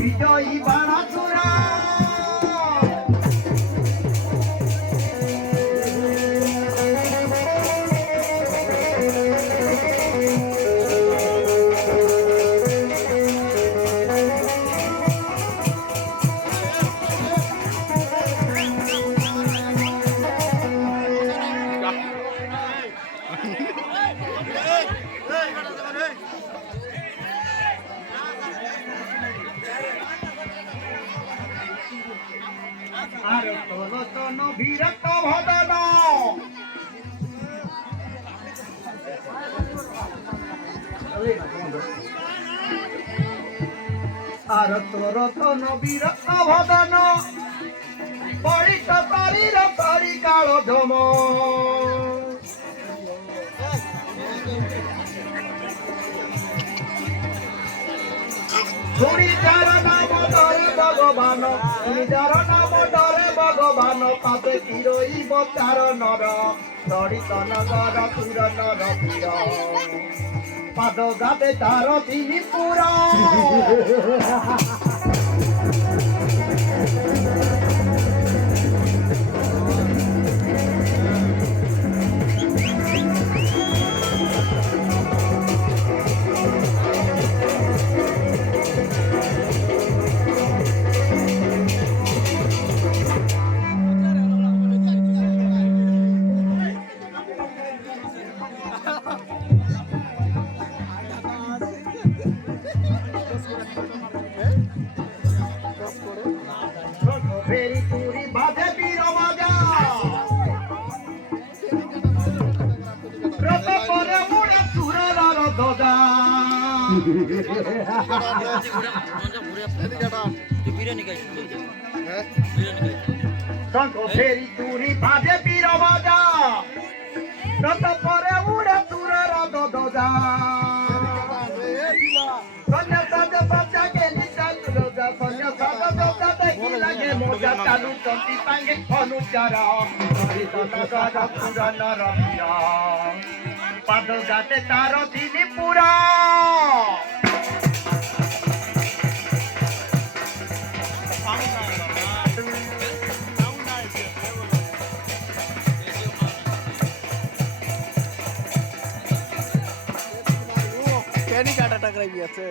বিজয়ী বাণাসুরা আর তলতন বিরক্ত ভদন আর তলতন বিরক্ত ভদন পড়িত শরীর করি কাল ধম শুনি যার নাম ধরে ভগবান শুনি যার নাম ধরে ভগবান পাতে চিরইব চার নর দড়িত নগর পুর নর পীর পাদ গাতে তার তিনি পুর ফেরি পুরি বাজে বীর বাজা রত পরে উড়ে সুরের ধ্বজা শঙ্খ ফেরি তুরি বাজে বীর বাজা রত পরে উড়ে সুরের ধ্বজা কন্যা সাজ বাচ্চা গেলি চালু রোজা কন্যা সাজ বাচ্চা দেখি লাগে মোজা চালু চন্তি পাঙ্গে অনুচার পুরাণ রবিরা পাদ গাতে তার তিনি পুরা कैनी काटा टकराई भी আছে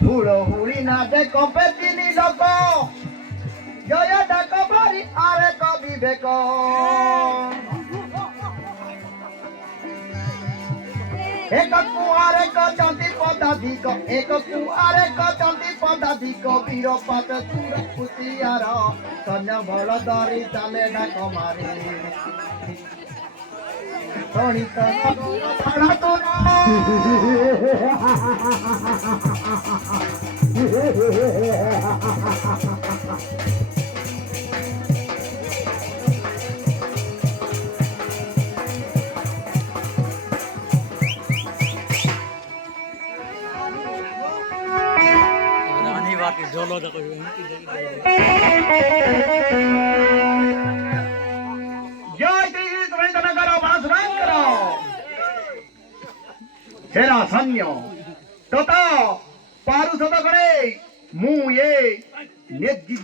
হুড়ো হুড়ি না দেখো পেতিনি লোক জয় ডাক ভারি আরে কবি বেক এক কুয়ারে কচন্তি পদাধিক এক কুয়ারে কচন্তি পদাধিক বীর পাত সুর পুতিয়ার কন্যা বল ধরি চালে ডাক মারে শোণিত ছাড়া তোরা জল দেখো জয় শ্রী সুরেন্দ্র নগর বাসবান করো সেরা সৈন্য তথা পারুষদ করে মু এ নেজি